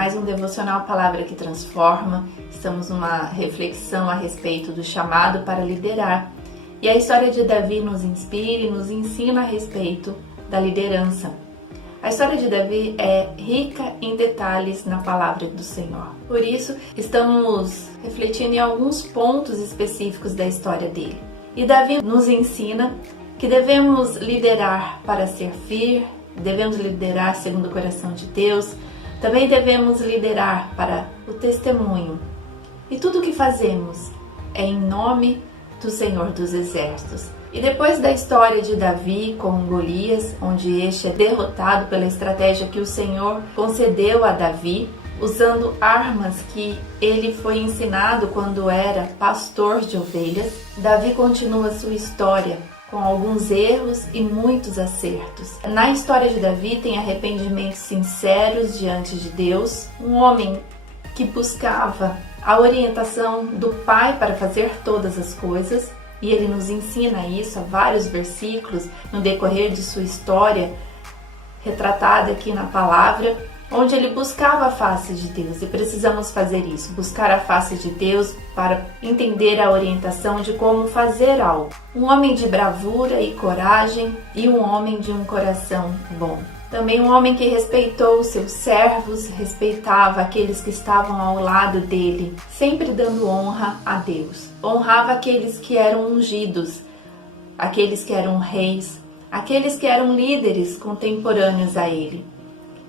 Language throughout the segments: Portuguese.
mais um devocional Palavra que Transforma. Estamos numa reflexão a respeito do chamado para liderar. E a história de Davi nos inspira e nos ensina a respeito da liderança. A história de Davi é rica em detalhes na palavra do Senhor. Por isso, estamos refletindo em alguns pontos específicos da história dele. E Davi nos ensina que devemos liderar para servir, devemos liderar segundo o coração de Deus, também devemos liderar para o testemunho. E tudo o que fazemos é em nome do Senhor dos Exércitos. E depois da história de Davi com Golias, onde este é derrotado pela estratégia que o Senhor concedeu a Davi, usando armas que ele foi ensinado quando era pastor de ovelhas, Davi continua sua história com alguns erros e muitos acertos. Na história de Davi tem arrependimentos sinceros diante de Deus, um homem que buscava a orientação do Pai para fazer todas as coisas, e ele nos ensina isso há vários versículos no decorrer de sua história, retratada aqui na palavra, onde ele buscava a face de Deus, e precisamos fazer isso, buscar a face de Deus para entender a orientação de como fazer algo. Um homem de bravura e coragem e um homem de um coração bom. Também um homem que respeitou os seus servos, respeitava aqueles que estavam ao lado dele, sempre dando honra a Deus. Honrava aqueles que eram ungidos, aqueles que eram reis, aqueles que eram líderes contemporâneos a ele.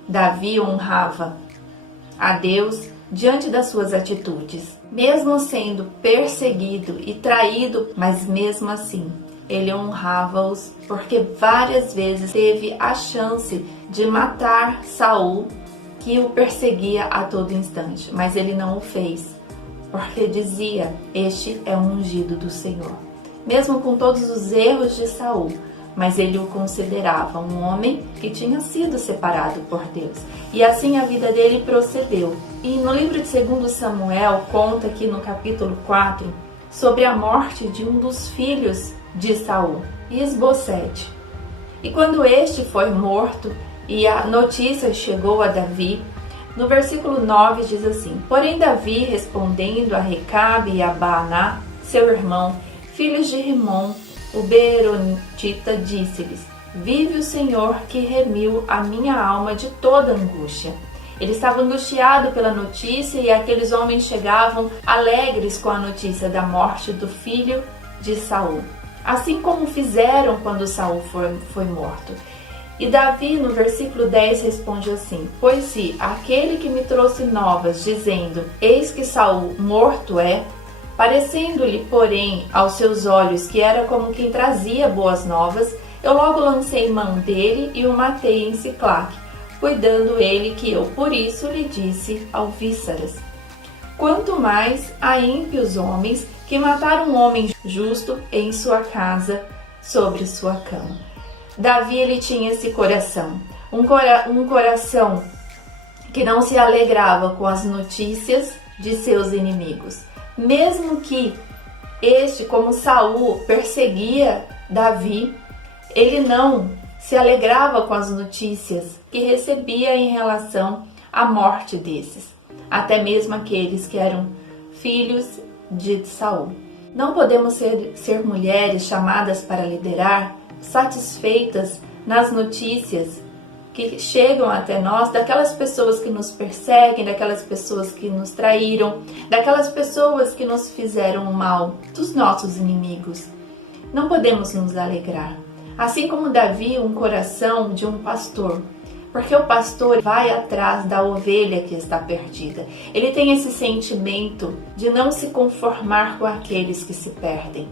Davi honrava a Deus diante das suas atitudes, mesmo sendo perseguido e traído, mas mesmo assim ele honrava-os, porque várias vezes teve a chance de matar Saul, que o perseguia a todo instante, mas ele não o fez, porque dizia: este é o ungido do Senhor. Mesmo com todos os erros de Saul, mas ele o considerava um homem que tinha sido separado por Deus. E assim a vida dele procedeu. E no livro de 2 Samuel, conta aqui no capítulo 4, sobre a morte de um dos filhos de Saul, Isbosete. E quando este foi morto e a notícia chegou a Davi, no versículo 9 diz assim: porém Davi, respondendo a Recabe e a Baaná, seu irmão, filhos de Rimom, o Beeronita, disse-lhes: vive o Senhor que remiu a minha alma de toda angústia. Ele estava angustiado pela notícia e aqueles homens chegavam alegres com a notícia da morte do filho de Saul, assim como fizeram quando Saul foi morto. E Davi, no versículo 10, responde assim: pois se aquele que me trouxe novas, dizendo: eis que Saul morto é, parecendo-lhe, porém, aos seus olhos que era como quem trazia boas novas, eu logo lancei mão dele e o matei em Siclague, cuidando ele que eu por isso lhe disse alvíceras. Quanto mais a ímpios homens que mataram um homem justo em sua casa, sobre sua cama. Davi, ele tinha esse coração, um coração que não se alegrava com as notícias de seus inimigos. Mesmo que este, como Saul, perseguia Davi, ele não se alegrava com as notícias que recebia em relação à morte desses, até mesmo aqueles que eram filhos de Saul. Não podemos ser mulheres chamadas para liderar, satisfeitas nas notícias que chegam até nós, daquelas pessoas que nos perseguem, daquelas pessoas que nos traíram, daquelas pessoas que nos fizeram mal, dos nossos inimigos. Não podemos nos alegrar. Assim como Davi, um coração de um pastor, porque o pastor vai atrás da ovelha que está perdida. Ele tem esse sentimento de não se conformar com aqueles que se perdem.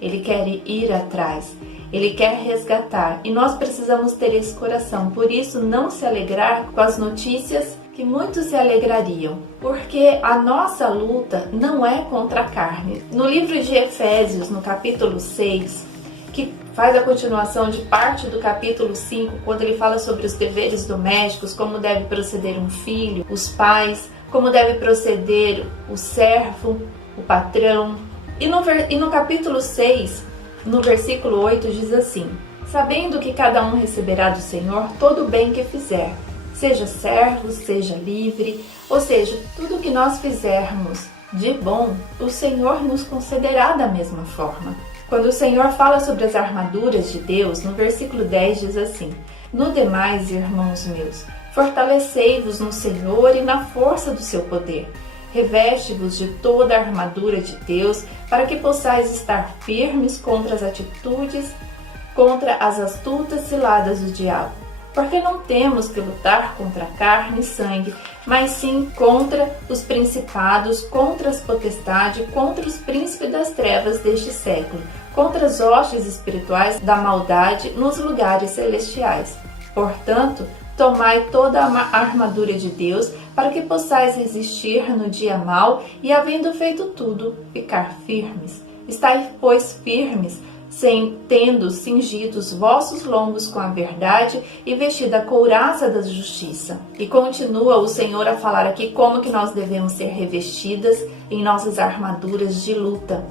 Ele quer ir atrás. Ele quer resgatar, e nós precisamos ter esse coração. Por isso, não se alegrar com as notícias que muitos se alegrariam, porque a nossa luta não é contra a carne. No livro de Efésios, no capítulo 6, que faz a continuação de parte do capítulo 5, quando ele fala sobre os deveres domésticos, como deve proceder um filho, os pais, como deve proceder o servo, o patrão. E no capítulo 6, no versículo 8 diz assim: sabendo que cada um receberá do Senhor todo o bem que fizer, seja servo, seja livre, ou seja, tudo que nós fizermos de bom, o Senhor nos concederá da mesma forma. Quando o Senhor fala sobre as armaduras de Deus, no versículo 10 diz assim: no demais, irmãos meus, fortalecei-vos no Senhor e na força do seu poder. Reveste-vos de toda a armadura de Deus, para que possais estar firmes contra as astutas ciladas do diabo. Porque não temos que lutar contra carne e sangue, mas sim contra os principados, contra as potestades, contra os príncipes das trevas deste século, contra as hostes espirituais da maldade nos lugares celestiais. Portanto, tomai toda a armadura de Deus, para que possais resistir no dia mau e, havendo feito tudo, ficar firmes. Estai, pois, firmes, tendo cingido os vossos lombos com a verdade e vestida a couraça da justiça. E continua o Senhor a falar aqui como que nós devemos ser revestidas em nossas armaduras de luta.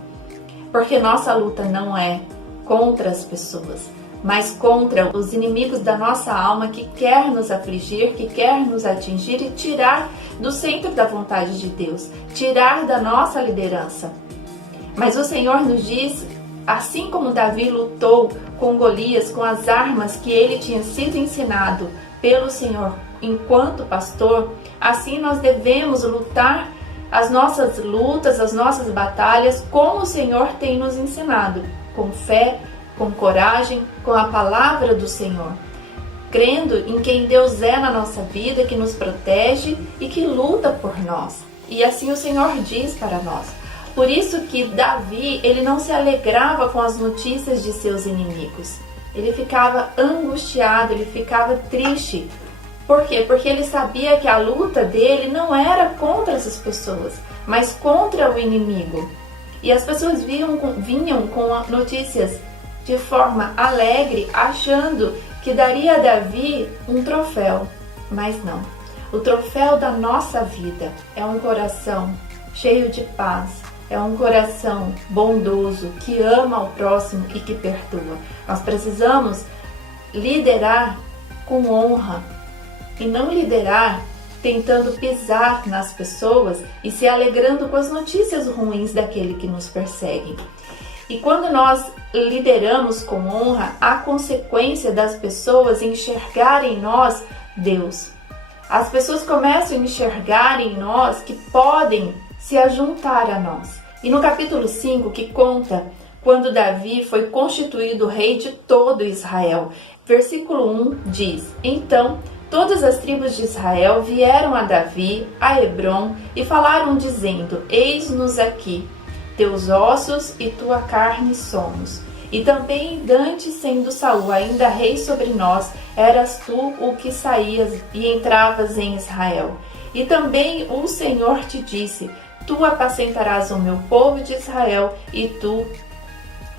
Porque nossa luta não é contra as pessoas, mas contra os inimigos da nossa alma que quer nos afligir, que quer nos atingir e tirar do centro da vontade de Deus, tirar da nossa liderança. Mas o Senhor nos diz, assim como Davi lutou com Golias, com as armas que ele tinha sido ensinado pelo Senhor enquanto pastor, assim nós devemos lutar as nossas lutas, as nossas batalhas, como o Senhor tem nos ensinado, com fé, com coragem, com a palavra do Senhor, crendo em quem Deus é na nossa vida, que nos protege e que luta por nós. E assim o Senhor diz para nós. Por isso que Davi, ele não se alegrava com as notícias de seus inimigos. Ele ficava angustiado, ele ficava triste. Por quê? Porque ele sabia que a luta dele não era contra essas pessoas, mas contra o inimigo. E as pessoas vinham com notícias de forma alegre, achando que daria a Davi um troféu. Mas não. O troféu da nossa vida é um coração cheio de paz, é um coração bondoso, que ama o próximo e que perdoa. Nós precisamos liderar com honra e não liderar tentando pisar nas pessoas e se alegrando com as notícias ruins daquele que nos persegue. E quando nós lideramos com honra, há consequência das pessoas enxergarem em nós Deus. As pessoas começam a enxergar em nós que podem se ajuntar a nós. E no capítulo 5, que conta quando Davi foi constituído rei de todo Israel, versículo 1 diz: então todas as tribos de Israel vieram a Davi, a Hebrom, e falaram dizendo: eis-nos aqui, teus ossos e tua carne somos. E também dantes, sendo Saul ainda rei sobre nós, eras tu o que saías e entravas em Israel. E também o Senhor te disse: tu apacentarás o meu povo de Israel, e tu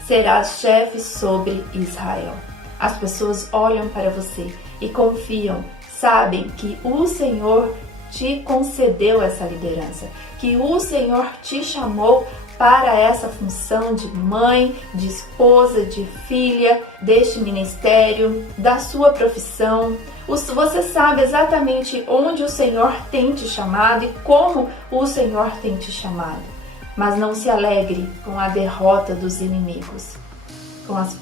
serás chefe sobre Israel. As pessoas olham para você e confiam, sabem que o Senhor te concedeu essa liderança, que o Senhor te chamou para essa função de mãe, de esposa, de filha, deste ministério, da sua profissão. Você sabe exatamente onde o Senhor tem te chamado e como o Senhor tem te chamado. Mas não se alegre com a derrota dos inimigos, com as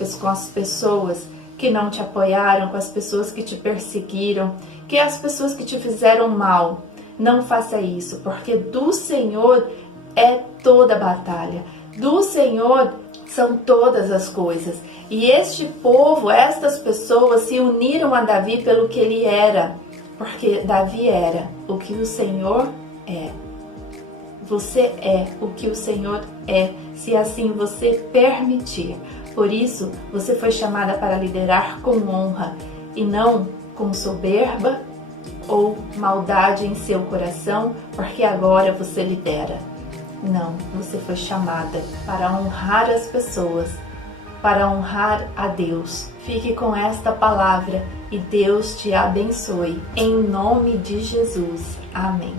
pessoas que não te apoiaram, com as pessoas que te perseguiram, que as pessoas que te fizeram mal. Não faça isso, porque do Senhor é toda a batalha. Do Senhor são todas as coisas. E este povo, estas pessoas se uniram a Davi pelo que ele era, porque Davi era o que o Senhor é. Você é o que o Senhor é, se assim você permitir. Por isso, você foi chamada para liderar com honra e não com soberba ou maldade em seu coração, porque agora você lidera. Não, você foi chamada para honrar as pessoas, para honrar a Deus. Fique com esta palavra e Deus te abençoe. Em nome de Jesus. Amém.